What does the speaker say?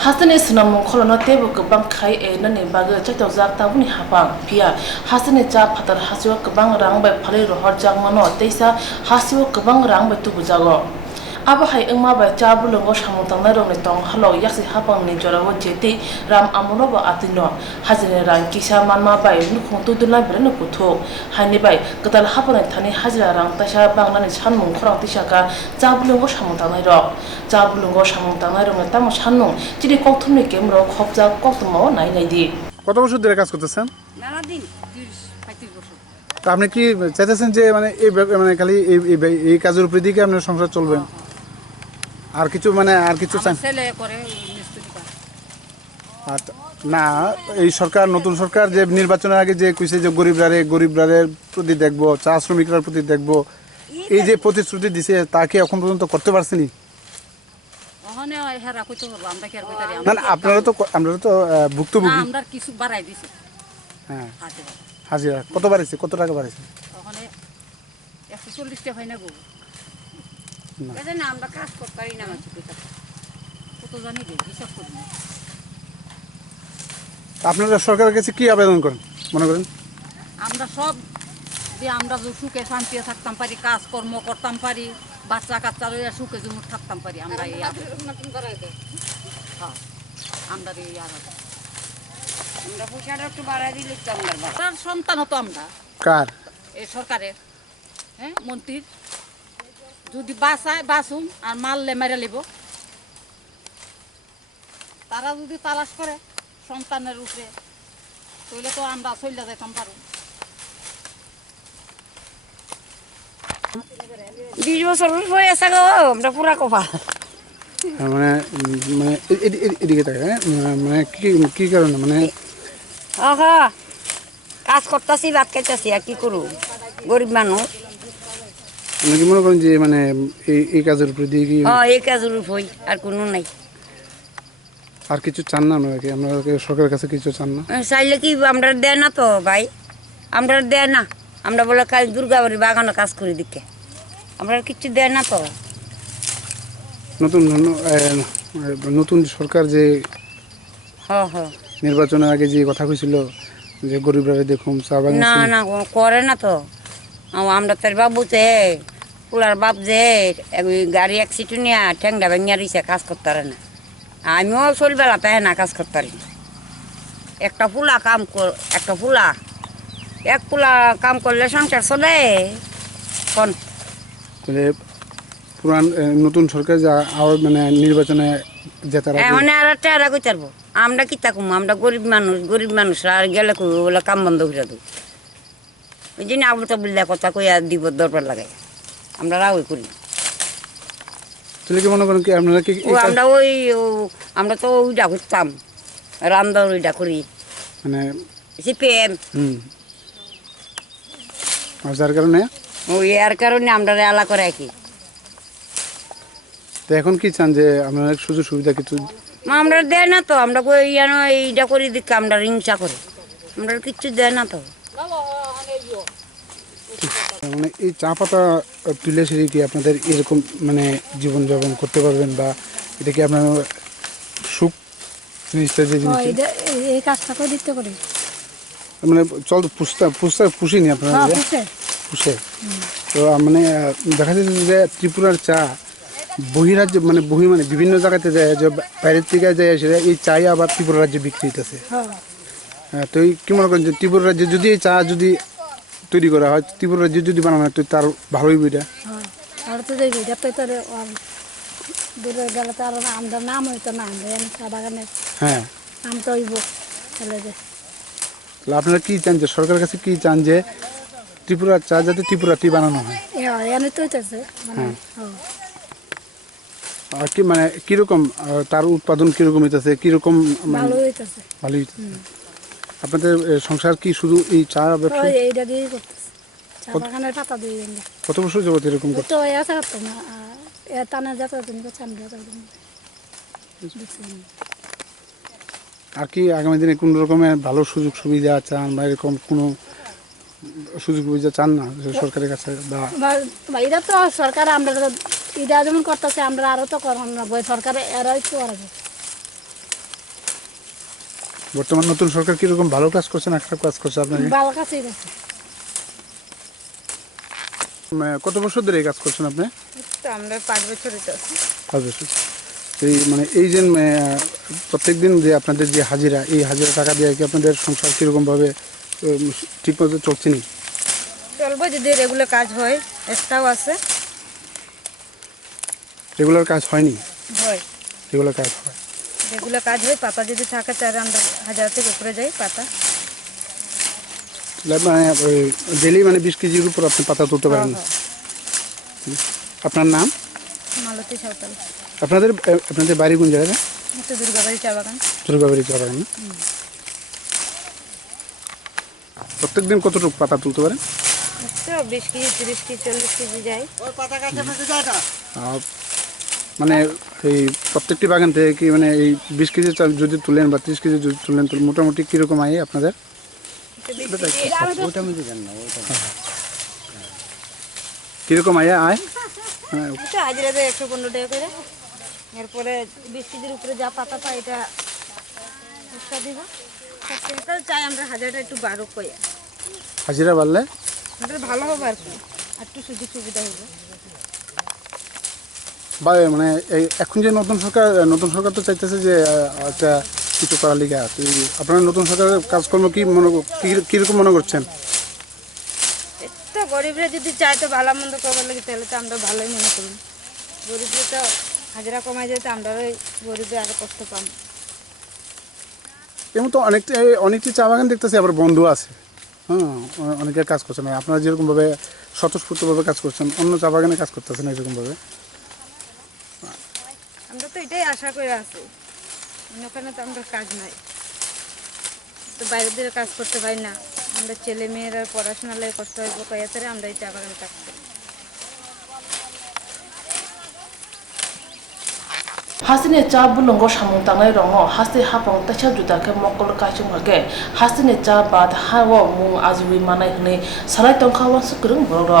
Hasani sunamung kholono tebo kebang khai nani baga chato jak tabuni hapang pia hasani cha phatar hasio kebang rang bai phali rohor jak mano teisa hasio kebang rang bai tubu jago aba hai engma bai cha bulungo samutang na rongni tong halo yaksi hapang ni jorawo jeti ram amuno ba atino hajine rang kisa manma bai nukhong tuduna breno kutho haini bai kadal hapane thani hajira rang tasha banglani sanmung khorang tisaka cha bulungo samutang na ro cha bulungo samutang na rongni tamo sanmung চিনি কক্থমনি কেমরো খবজা কক্থমও নাই নাই দি কত বছর ধরে কাজ করতেছেন? মেলা দিন 30-35 বছর। তো আপনি কি চাইতেছেন যে মানে এই মানে খালি এই কাজের উপর দিকে আপনার সংসার চলবেন? আর কিছু মানে আর কিছু চান? ছেলে করে মিস্ত্রি কাজ। আর না এই সরকার নতুন সরকার যে নির্বাচনের আগে যে কইছে যে গরিবরারে প্রতি দেখবো, চা শ্রমিকরার প্রতি দেখবো, এই যে প্রতিশ্রুতি দিছে তা কি এখন পর্যন্ত করতে পারছেনি? ওখানে হেরা কইতে পারবো আমরা কি আর কইতারি না আপনারা তো ভুক্তভোগী। আমরা কিছু বাড়াই দিছি। হ্যাঁ হাজিরা কত বাড়াইছে, কত টাকা বাড়াইছে? ওখানে 140 টাকা হয় না গো। এটা না আমরা কাজ করতে পারি না মাঝে কত জানি রে হিসাব করি না। আপনারা সরকারের কাছে কি আবেদন করেন মনে করেন? আমরা সব যে আমরা সুখে শান্তিতে থাকতাম পারি, কাজকর্ম করতাম পারি, বাচ্চা কাচ্চা লইয়া সুখে জমুর থাকতাম পারি আমরা এই হ্যাঁ আমরা এই আমরা পয়সাটা একটু বাড়াই দিলে তার সন্তান হতো আমরা কার এই সরকারের হ্যাঁ মন্ত্রীর যদি বাঁচুম আর মারলে মেরে লিব তারা যদি তালাশ করে সন্তানের উপরে তাহলে তো আমরা চলে যেতাম পারো। 20 বছর হয়েছে গো আমরা পুরা কপা মানে মানে এদিকে থাকে মানে কি কারণে মানে কাজ করতেছি ভাত খাইতেছি আর কি করু গরিব মানুষ মানে কি মনে করেন যে মানে এই কাজের উপর দিয়ে কি এই কাজের উপর আর কোনো নাই। আর কিছু চান না আপনারা? কি আপনারা সরকারের কাছে কিছু চান না? চাইলে কি আমরা দেয় না তো ভাই, আমরা দেয় না। আমরা বলে কাজ দুর্গাবাড়ি বাগানে কাজ করি দিকে আমরা কিছু দেয় না তো। নতুন সরকার যে নির্বাচনের আগে যে কথা কইছিল যে গরিবরা দেখুন চা বাগান না না করে না তো। আমরা তার বাবু যে পুলার বাপ যে গাড়ি অ্যাক্সিডেন্ট নিয়ে ঠ্যাংটা ভেঙে দিছে, কাজ করতে পারে না। আমিও চলবেলা তাই না কাজ করতে পারি। একটা ফুলা এক ফুলা কাম করলে সংসার চলে কোন পুরান নতুন সরকার যা মানে নির্বাচনে জেতার আগে মানে আর টেরা কই পারবো আমরা কি তাকুম? আমরা গরিব মানুষ আর গেলে বলে কাম বন্ধ করে দেবো। ওই জন্য আবু তো বললে কথা কই আর দিব দরবার লাগে আমরা রাওই করি। তাহলে কি মনে করেন কি আপনারা কি আমরা তো ওইটা করতাম রান্দার ওইটা করি মানে সিপিএম যার কারণে ওই এর কারণে আমরা এলা করে কি। তো এখন কি চান যে আপনারা সুযোগ সুবিধা কিছু? আমরা দেয় না তো। আমরা এইটা করি দিকে আমরা হিংসা করি, আমরা কিচ্ছু দেয় না তো। মানে এই চা পাতা তুলে সেরে কি আপনাদের এরকম মানে জীবনযাপন করতে পারবেন বা এটা কি আপনার সুখ জিনিসটা যে জিনিস এই কাজটা করে দিতে পারি মানে চল পুষিনি আপনারা পুষে তো মানে দেখা যাচ্ছে যে ত্রিপুরার চা বহিরাজ্য মানে মানে বিভিন্ন জায়গাতে যায় যে বাইরের থেকে যায় সেটা এই চাই আবার ত্রিপুরা রাজ্যে বিক্রি হইতেছে। হ্যাঁ তো কি মনে করেন যে ত্রিপুরা রাজ্যে যদি এই চা যদি তৈরি করা হয়, ত্রিপুরা রাজ্যে যদি বানানো হয় তার ভালোই বইটা দূরে গেলে তো আর আমরা নাম হইতো না চা বাগানের হ্যাঁ নাম তো হইব। তাহলে আপনারা কি চান যে সরকারের কাছে কি চান যে ত্রিপুরা চা যাতে ত্রিপুরাতেই বানানো হয়? এনে তো হইতেছে আর কি মানে কিরকম তার উৎপাদন কিরকম হইতেছে, কিরকম ভালো হইতেছে? ভালোই। আপনাদের সংসার কি শুধু এই চা ব্যবসা এইটা দিয়েই করতেছে, চা বাগানের পাতা দিয়ে? কত বছর যাবত এরকম তো আছে না টানা যাতে আর কি আগামী দিনে কোন রকমের ভালো সুযোগ সুবিধা চান বা এরকম কোনো সুযোগ সুবিধা চান না সরকারের কাছে? বা এটা তো সরকার আমরা এটা যেমন করতেছে আমরা আরো তো করব না, সরকারে এরাই তো করা যায়। বর্তমান নতুন সরকার কিরকম ভালো কাজ করছে না খারাপ কাজ করছে আপনার ভালো কাছেই গেছে। কত বছর ধরে এই কাজ করছেন আপনি? তো আমরা 5 বছর হইতে আছি। 5 বছর। এই এই যে প্রত্যেকদিন যে আপনাদের যে হাজিরা, এই হাজিরা টাকা দিয়ে কি আপনাদের সংসার কীরকমভাবে ঠিকমতো চলছে নি? চলবো যদি রেগুলার কাজ হয়, এক্সট্রাও আছে। রেগুলার কাজ হয়নি? হয়, রেগুলার কাজ হয়। রেগুলার কাজ হয়। পাতা যদি থাকে তাহলে আমরা 1000 থেকে উপরে যাই পাতা। ডেলি 20 কেজির উপর আপনি পাতা তুলতে পারেন না? আপনার নাম? মালতী সাঁওতাল। আপনাদের বাড়ি কোন জায়গায়? তো দুর্গাবাড়ি চা বাগান। দুর্গাবাড়ি চা বাগান না? প্রত্যেকদিন কতটুকু পাতা তুলতে পারেন? তো 20 কেজি, 30 কেজি, 40 কেজি যায়। এই প্রত্যেকটি বাগান থেকে কি এই 20 কেজি যদি তুলেন বা 30 কেজি যদি তুলেন তাহলে মোটামুটি কীরকম আয় আপনাদের? কীরকম আয়? হ্যাঁ, হাজিরা দেয় 115 টাকা করে। এরপরে 20 কেজির উপরে যা পাতা পাই এটা এক্সট্রা দিব। চাই আমরা হাজারটা একটু বাড়ো কইয়া, হাজিরা বাড়লে আমাদের ভালো হবে আর কি, আর একটু সুযোগ সুবিধা হবে। বা এখন যে নতুন সরকার তো চাইতেছে যে একটা কিছু করার লিগে। আপনারা নতুন সরকারের কাজকর্ম কীরকম মনে করছেন? তো গরিবরা যদি চায় তো ভালো মন্দ করবার লাগে তাহলে তো আমরা ভালোই মনে করি। গরিবরা তো হাজিরা কমাই যায় তো আমরা ওই গরিবরা আরো কষ্ট পাম। এমন তো অনেকটি চা বাগান দেখতেছি আবার বন্ধ আছে। হ্যাঁ, অনেকের কাজ করছে না। আপনারা যেরকমভাবে স্বতঃস্ফূর্তভাবে কাজ করছেন, অন্য চা বাগানে কাজ করতেছেন না এরকমভাবে। আমরা তো এটাই আশা করে আছি, ওখানে তো আমাদের কাজ নাই, তো বাইরের দিকে কাজ করতে পারি না। আমরা ছেলে মেয়েরা পড়াশোনা লাগে কষ্ট হইব কয়াতারে আমরা এই চা বাগানে কাজ করি। হাসিনে চা বুলঙ্গ সামুং তাংনাই রঙ হাসি হাপং তাইছা জুদাকে মকল কাইচুং হাগে হাসিনে চা বাদ হাও মুং আজুই মানাই হনে সালাই তংখাওয়া সুকুরুং বড়